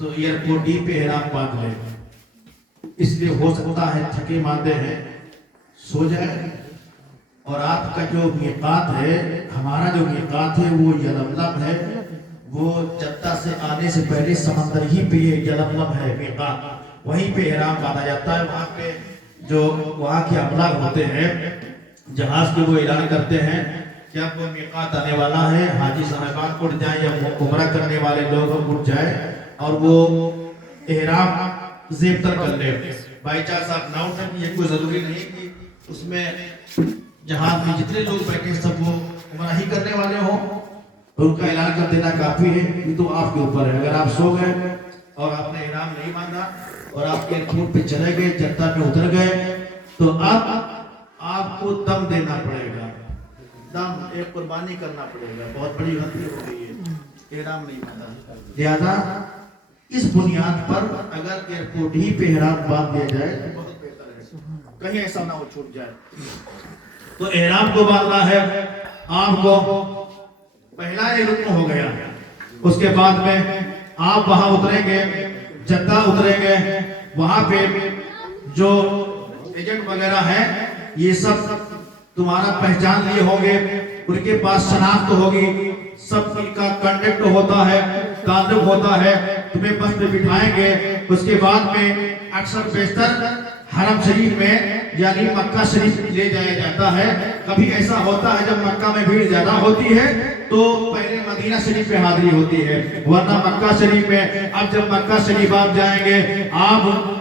تو ایئرپورٹ ہی پہ احرام باندھ لیں. اس لیے ہو سکتا ہے تھکے ماندے ہیں سو جائے. اور آپ کا جو میقات ہے, ہمارا جو میقات ہے وہ یلملم ہے. وہ جدہ سے آنے سے پہلے سمندر ہی پہ یہ یلملم ہے میقات, وہیں پہ احرام باندھا جاتا ہے. وہاں پہ جو وہاں کے ابلاغ ہوتے ہیں جہاز کے, وہ اعلان کرتے ہیں کہ اب میقات آنے والا ہے, حاجی صاحبان اٹھ جائیں یا عمرہ کرنے والے لوگ اٹھ جائیں اور وہ احرام زیب تر کر لیں. بھائی چار صاحب نہ اٹھیں, یہ کوئی ضروری نہیں کہ اس میں جہاز میں جتنے لوگ بیٹھے سب وہ عمرہ ہی کرنے والے ہوں, ان کا اعلان کر دینا کافی ہے. یہ تو آپ کے اوپر ہے. اگر آپ سو گئے اور آپ نے احرام نہیں باندھا اور آپ ایئرپورٹ پہ چلے گئے, جدہ میں اتر گئے, تو اب آپ کو دم دینا پڑے گا. دم ایک قربانی کرنا پڑے گا. بہت بڑی غلطی ہو گئی ہے, احرام نہیں باندھا. لہذا اس بنیاد پر اگر ایئرپورٹ ہی پہ احرام باندھ دیا جائے تو بہت بہتر ہے, کہیں ایسا نہ ہو چھوٹ جائے. تو احرام کو باندھنا ہے آپ کو. پہلا یہ رکن ہو گیا. اس کے بعد میں آپ وہاں اتریں گے, جدہ اتریں گے, وہاں پہ جو ایجنٹ وغیرہ ہیں یہ سب تمہارا پہچان لیے ہوں گے, ان کے پاس شناخت ہوگی, سب کا کنٹیکٹ ہوتا ہے, تعلق ہوتا ہے, تمہیں بس پہ بٹھائیں گے. اس کے بعد میں اکثر بیشتر حرم شریف میں یعنی مکہ شریف لے جایا جاتا ہے. کبھی ایسا ہوتا ہے جب مکہ میں بھیڑ زیادہ ہوتی ہے تو پہلے مدینہ شریف پہ حاضری ہوتی ہے, ورنہ مکہ شریف میں. اب جب مکہ شریف آپ جائیں گے, آپ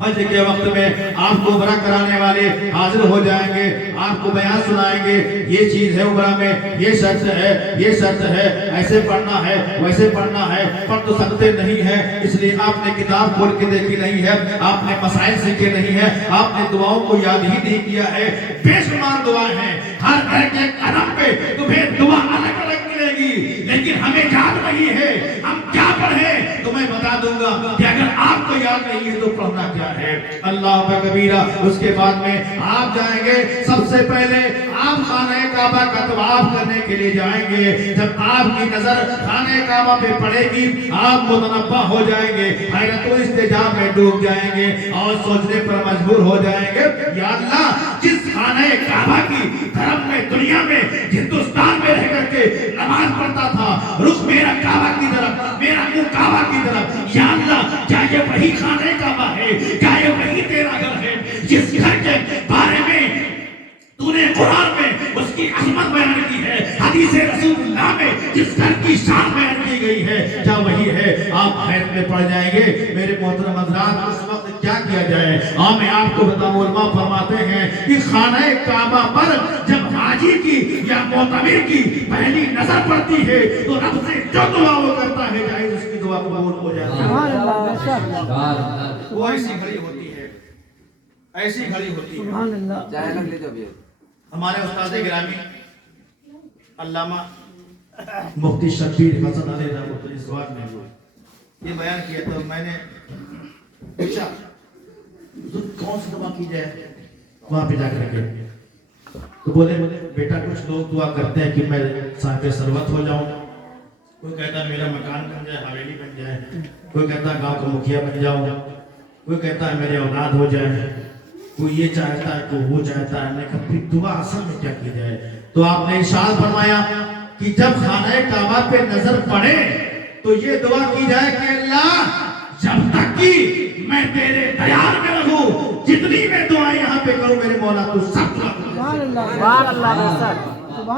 حج کے وقت میں آپ کو عمرہ کرانے والے حاضر ہو جائیں گے, آپ کو بیان سنائیں گے, یہ چیز ہے عمرہ میں, یہ شرط ہے, یہ شرط ہے, ایسے پڑھنا ہے, ویسے پڑھنا ہے. پڑھ تو سکتے نہیں ہے, اس لیے آپ نے کتاب کھول کے دیکھی نہیں ہے, آپ نے مسائل سیکھے نہیں ہے, آپ نے دعاؤں کو یاد ہی نہیں کیا ہے. بے شمار دعائیں ہیں, ہر گھر کے قدم پہ تمہیں دعا الگ الگ ملے گی, لیکن ہمیں یاد نہیں ہے ہم کیا پڑھیں. تو میں بتا دوں گا کہ اگر آپ کو یاد نہیں ہے تو پڑھنا کیا ہے. اللہ کا کبیرہ. اس کے بعد میں آپ جائیں گے, سب سے پہلے آپ خانہ کعبہ کا طواف کرنے کے لیے جائیں گے. جب آپ کی نظر خانہ کعبہ پہ پڑے گی آپ متنبہ ہو جائیں گے, حیرت و استعجاب میں ڈوب جائیں گے اور سوچنے پر مجبور ہو جائیں گے, یا اللہ جس خانہ کعبہ کی طرف میں دنیا میں ہندوستان میں رہ کر کے نماز پڑھتا تھا, رخ میرا کعبہ کی طرف, میرا منہ کعبہ کی طرف, یا اللہ کیا یہ وہی خانہ کعبہ ہے, کیا یہ وہی تیرا گھر ہے جس گھر کے بارے میں تو نے قرآن میں اس کی عظمت بیان کی ہے, حدیث رسول اللہ میں جس گھر کی شان بیان کی گئی ہے, کیا وہی ہے؟ آپ حیرت میں پڑ جائیں گے. میرے محترم حضرات, اس وقت کیا کیا جائے؟ میں آپ کو بتاؤں, علماء فرماتے ہیں کہ خانہ کعبہ پر جب حاجی کی یا معتمر کی پہلی نظر پڑتی ہے تو رب سے جو دعا وہ کرتا ہے جائز اس کی دعا قبول ہو جاتی ہے. وہ ایسی گھڑی ہوتی ہے, ایسی گھڑی ہوتی ہے. ہمارے استاد گرامی علامہ مفتی شبیر حسن علی رحمۃ اللہ نے یہ بیان کیا, تو میں نے پوچھا کون سی دعا کی جائے وہاں پہ جا کر کے, تو بولے بیٹا کچھ لوگ دعا کرتے ہیں کہ میں صاحب ثروت ہو جاؤں, کوئی کہتا ہے میرا مکان بن جائے, حویلی بن جائے, کوئی کہتا ہے گاؤں کا مکھیا بن جاؤں, کوئی کہتا ہے میرے اولاد ہو جائے, کوئی یہ چاہتا ہے, کوئی وہ چاہتا ہے. میں کہا پھر دعا اصل میں کیا کی جائے؟ تو آپ نے ارشاد فرمایا کہ جب خانہ کعبہ پہ نظر پڑے تو یہ دعا کی جائے کہ اللہ جب تک کہ میں تیرے دیار میں رہوں, جتنی میں دعائیں یہاں پہ کروں میرے مولا تو سب سبحان اللہ,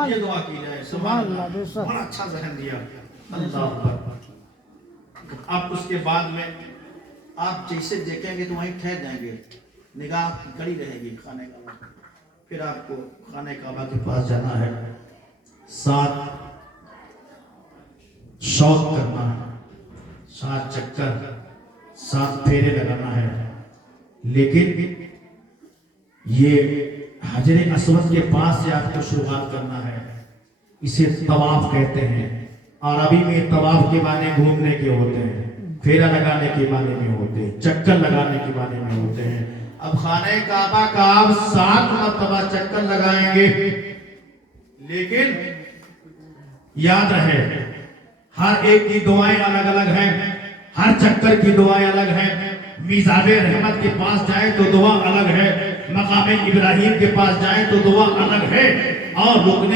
یہ دعا کی جائے. سبحان اللہ, بڑا اچھا ذہن دیا. اللہ اب اس کے بعد میں آپ جیسے دیکھیں گے تو وہیں ٹھہر جائیں گے, نگاہ کڑی رہے گی خانہ کعبہ. پھر آپ کو خانہ کعبہ کے پاس جانا ہے, 7 شوط کرنا ہے, 7 چکر, 7 پھیرے لگانا ہے. لیکن یہ حجر اسود کے پاس سے آپ کو شروعات کرنا ہے. اسے طواف کہتے ہیں. عربی میں طواف کے معنی گھومنے کے ہوتے ہیں, پھیرا لگانے کے معنی میں ہوتے ہیں, چکر لگانے کے معنی میں ہوتے ہیں. اب خانہ کعبہ کا آپ 7 مرتبہ چکر لگائیں گے, لیکن یاد رہے ہر ایک کی دعائیں الگ الگ ہیں, ہر ہر چکر کی دعائیں الگ ہیں، میزاب رحمت کے پاس جائیں تو دعا الگ ہے، مقام ابراہیم کے پاس جائیں تو دعا الگ ہے، اور رکن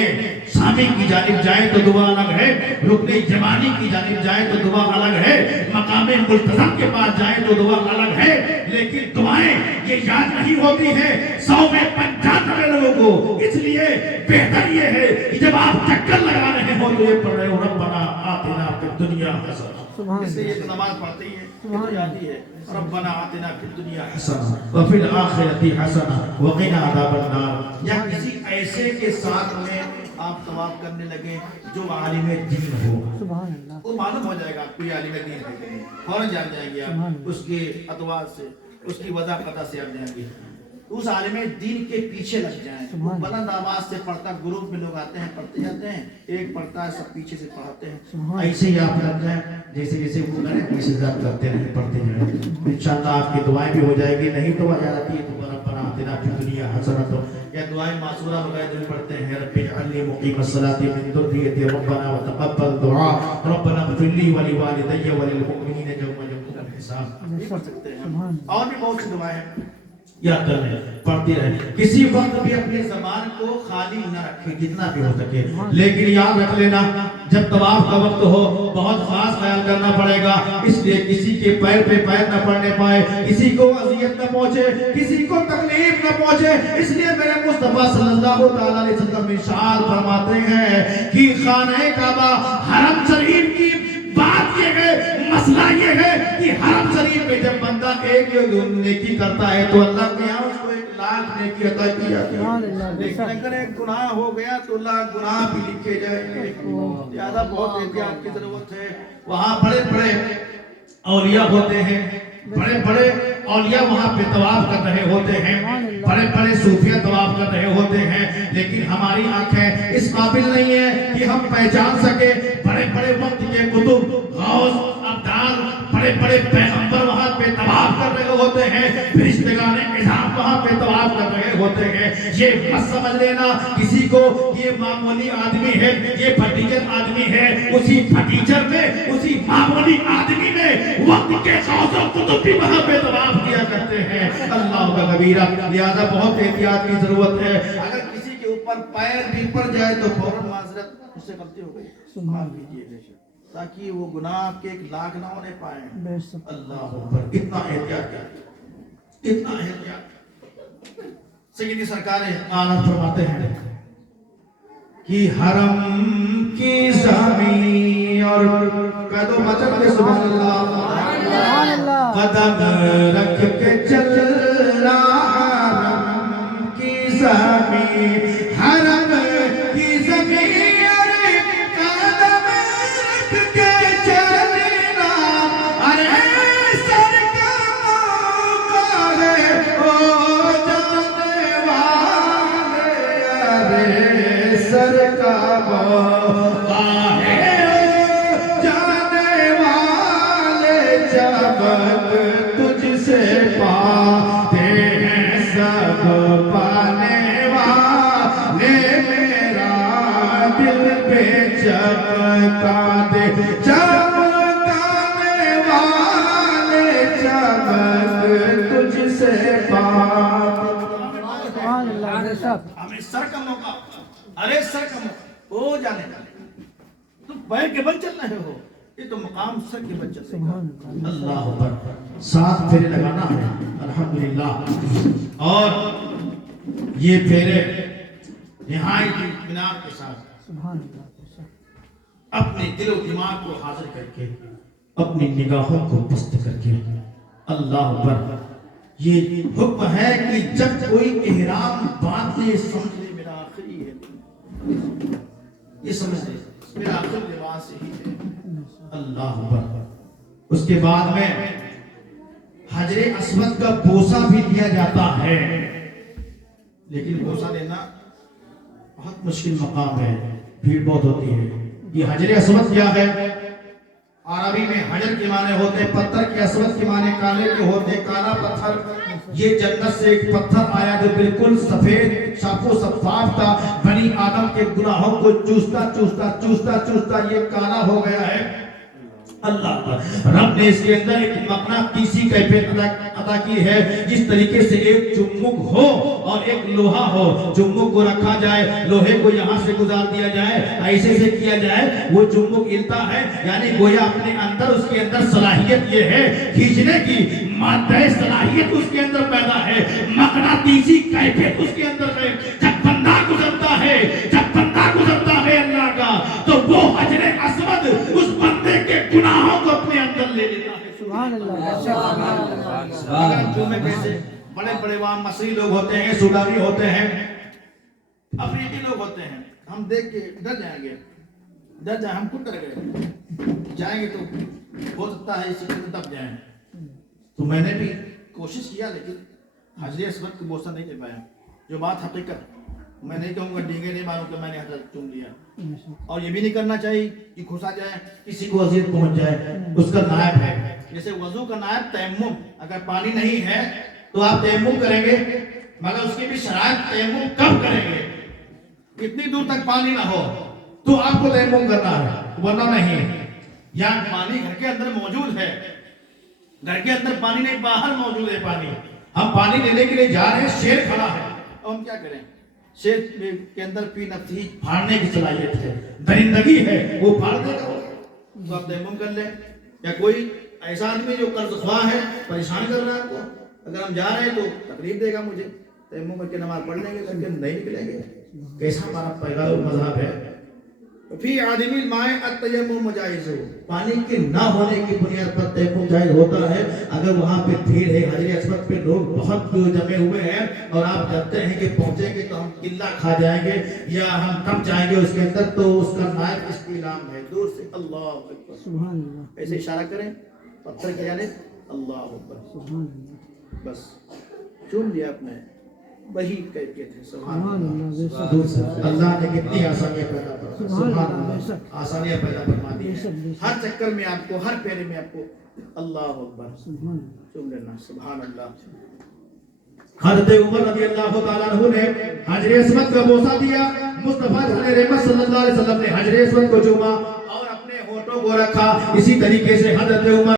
شامی کی جانب جائیں تو دعا الگ ہے، رکن یمانی کی جانب جائیں تو دعا الگ ہے، مقام ملتزم کے پاس جائیں تو دعا الگ ہے، لیکن دعائیں یہ یاد نہیں ہوتی ہیں 100 میں 95 لوگوں کو۔ اس لیے بہتر یہ ہے کہ جب آپ چکر لگا رہے ہو تو یہ پڑھ رہے ہو ربنا آتنا فی الدنیا حسنہ، اس لیے یہ نماز پڑھتی ہے تو یادی ہے ربنا آتنا فی الدنیا حسنہ وفی الآخرۃ حسنہ وقنا عذاب النار۔ یا کسی ایسے کے ساتھ میں آپ طواف کرنے لگے جو عالم دین ہو، وہ معلوم ہو جائے گا آپ کوئی عالم دین ہے کہ نہیں، فوراً جان جائیں گے آپ اس کے اطوار سے، اس کی وضاحت سے آپ جائیں گے، اس عالم دین کے پیچھے لگ جائیں۔ بلند آواز سے پڑھتا، گروپ میں لوگ آتے ہیں پڑھتے جاتے ہیں، ایک پڑھتا ہے سب پیچھے سے پڑھاتے ہیں، ایسے ہی آپ لگ جائیں، جیسے جیسے وہ کریں پیچھے سے آپ کرتے رہیں پڑھتے جائیں، انشاءاللہ آپ کی دعائیں بھی ہو جائے گی۔ نہیں تو آ جاتی ہے تو ربنا آتنا فی الدنیا حسنہ، یا دعائیں معصورہ وغیرہ جو پڑھتے ہیں رب اجعلنی مقیم الصلاۃ من ذریتی ربنا وتقبل دعاء ربنا اغفر لی ولوالدی وللمؤمنین یوم یقوم الحساب، یہ پڑھ سکتے ہیں۔ اور بھی بہت سی دعائیں یاد کر لیں، پڑھتے رہیں، کسی وقت بھی اپنی زبان کو خالی نہ رکھیں جتنا بھی ہو سکے، لیکن یاد رکھ لینا جب طواف کا وقت ہو بہت خاص خیال کرنا پڑے گا، اس لیے کسی کے پیر پہ پیر نہ پڑنے پائے، کسی کو اذیت نہ پہنچے، کسی کو تکلیف نہ پہنچے، اس لیے میرے مصطفیٰ صلی اللہ تعالیٰ علیہ وسلم ارشاد فرماتے ہیں کہ خانہ کعبہ حرم شریف کی بات یہ ہے، مسئلہ یہ ہے کہ حرم شریف میں جب بندہ ایک نیکی کرتا ہے تو اللہ کے یہاں اس کو 1,00,000 نیکی عطا کی جاتی ہے، لیکن اگر ایک گناہ ہو گیا تو اللہ گناہ بھی لکھے جائیں گے، لہذا بہت احتیاط کی ضرورت ہے۔ وہاں بڑے بڑے اولیاء ہوتے ہیں، بڑے بڑے اولیاء وہاں پہ طواف کر رہے ہوتے ہیں، بڑے بڑے صوفیہ طواف کر رہے ہوتے ہیں، لیکن ہماری آنکھیں اس قابل نہیں ہے کہ ہم پہچان سکے بڑے بڑے وقت کے کتب، غوث، ابدال، بڑے بڑے پیغمبر وہاں پہ طواف کر رہے ہوتے ہیں، فرشتگان عظام وہاں پہ طواف کر رہے ہوتے ہیں۔ یہ مت سمجھ لینا کسی کو یہ معمولی آدمی ہے، یہ پھٹیچر آدمی ہے، اسی پھٹیچر میں، اسی معمولی آدمی میں وقت کے غوث و کتب بھی وہاں پہ طواف کیا کرتے ہیں، اللہ کا کبیرہ، لہذا بہت احتیاط کی ضرورت ہے۔ اگر کسی کے اوپر پیر بھی پڑ جائے تو فوراً معذرت، اس سے غلطی ہو گئی، معاف کیجیے تاکہ وہ گناہ آپ کے 1,00,000 نہ ہونے پائیں۔ اللہ اکبر، کتنا احتیاط کیا، اتنا احتیاط۔ سیدی سرکار آنت فرماتے ہیں کہ حرم کی زمین اور قدم بچن کے سبحان اللہ، قدم رکھ کے چل رہا حرم کی زمین، حرم کی زمین ہمیں سر کا موقع، ارے سر کا موقع ہو جانے جانے، تم پیر کے بل چل رہے ہو، یہ تو مقام سر کے بل چل رہے ہیں۔ اللہ اکبر، 7 پھیرے لگانا ہے الحمدللہ، اور یہ پھیرے نہایت اطمینان کے ساتھ اپنے دل و دماغ کو حاضر کر کے، اپنی نگاہوں کو بست کر کے، اللہ اکبر، یہ حکم ہے کہ جب کوئی احرام باندھ لے سمجھ لے میرا آخری ہے، یہ سمجھ لے میرا آخری لباس ہی ہے، اللہ اکبر۔ اس کے بعد میں حجر اسود کا بوسہ بھی لیا جاتا ہے، لیکن بوسہ لینا بہت مشکل مقام ہے، بھیڑ بہت ہوتی ہے۔ یہ حجر اسود کیا ہے؟ عربی میں حجر کے معنی ہوتے ہیں پتھر کے، اسود کے معنی کالے کے ہوتے ہیں، کالا پتھر۔ یہ جنت سے ایک پتھر آیا جو بالکل سفید صاف و شفاف تھا، بنی آدم کے گناہوں کو چوستا چوستا چوستا چوستا یہ کالا ہو گیا ہے، اللہ رب نے اس کے اندر ایک مقناطیسی کیفیت عطا کی ہے، جس طریقے سے ایک چمک ہو اور ایک لوہا ہو، چمک کو رکھا جائے، لوہے کو یہاں سے گزار دیا جائے، ایسے سے کیا جائے، وہ چمک ہلتا ہے، یعنی گویا اپنے اندر اس کے اندر صلاحیت یہ ہے کھینچنے کی، مادہ صلاحیت اس کے اندر پیدا ہے، مقناطیسی کیفیت اس کے اندر ہے۔ جب بندہ گزرتا ہے، جب بندہ گزرتا ہے اللہ کا، تو وہ حجر اسود اس بندے کے گناہوں کو اپنے اندر لے لیتا ہے۔ سبحان اللہ۔ اگر ہم چومے پیسے بڑے بڑے وہاں مصری لوگ ہوتے ہیں، سوڈانی ہوتے ہیں، افریقی لوگ ہوتے ہیں، ہم دیکھ کے ڈر جائیں گے، ڈر جائیں، ہم خود ڈر گئے، جائیں گے تو ہو سکتا ہے اسی طرح دب جائیں۔ تو میں نے بھی کوشش کیا لیکن حجر اسود کو بوسہ نہیں دے پایا۔ جو بات حقیقت، میں نہیں کہوں گا ڈینگے نہیں مانوں کہ میں نے حضرت چوم لیا، اور یہ بھی نہیں کرنا چاہیے کہ گھسا جائے، کسی کو اذیت پہنچ جائے، اس کا نائب ہے۔ جیسے وضو کا نائب تیمم، اگر پانی نہیں ہے تو آپ تیمم کریں گے، مگر اس کی بھی شرائط تیمم کب کریں گے؟ اتنی دور تک پانی نہ ہو تو آپ کو تیمم کرنا ہے، ورنہ نہیں۔ یا پانی گھر کے اندر موجود ہے، گھر کے اندر پانی نہیں، باہر موجود ہے پانی، ہم پانی لینے کے لیے جا رہے ہیں، شیر کھڑا ہے، اور ہم کیا کریں؟ شیر کے اندر فی نفسی پھاڑنے کی صلاحیت ہے، درندگی ہے، وہ پھاڑ دے گا، تو آپ تیمم کر لیں۔ یا کوئی ایسا آدمی جو قرض خواہ ہے، پریشان کر رہا ہے آپ کو، اگر ہم جا رہے ہیں تو تکلیف دے گا مجھے، تیمم کر کے نماز پڑھ لیں گے، کر کے نہیں نکلیں گے۔ کیسا ہمارا پیغام مذہب ہے؟ فی عدم الماء التیمم جائز، پانی کے نہ ہونے کی بنیاد پر تیمم جائز ہوتا ہے۔ اگر وہاں پہ بھیڑ ہے، حجر اسود پہ لوگ بہت جمے ہوئے ہیں، اور آپ ڈرتے ہیں کہ پہنچیں گے تو ہم قلعہ کھا جائیں گے یا ہم کب جائیں گے اس کے اندر، تو اس کا نائب استعلام ہے، دور سے اللہ اکبر، سبحان اللہ، ایسے اشارہ کریں پتھر کی جانب، اللہ اکبر، سبحان اللہ، بس چوم لیا آپ نے، وہی کیفیت ہے۔ سبحان سبحان اللہ، بے شک، دور سے اللہ نے کتنی آسانیاں پیدا فرمائی، سبحان سبحان اللہ، بے اللہ، شک، آسانیاں پیدا فرما دی بے ہیں، شک، بے شک، ہر چکر میں آپ کو، ہر پھیرے میں آپ کو اللہ اکبر سبحان اللہ۔ چوم لینا، سبحان اللہ۔ حضرت عمر رضی اللہ تعالیٰ عنہ نے حجر اسود کا بوسہ دیا، مصطفیٰ رحمت صلی اللہ علیہ وسلم نے حجر اسود کو چوما اور اپنے ہونٹوں کو رکھا، اسی طریقے سے حضرت عمر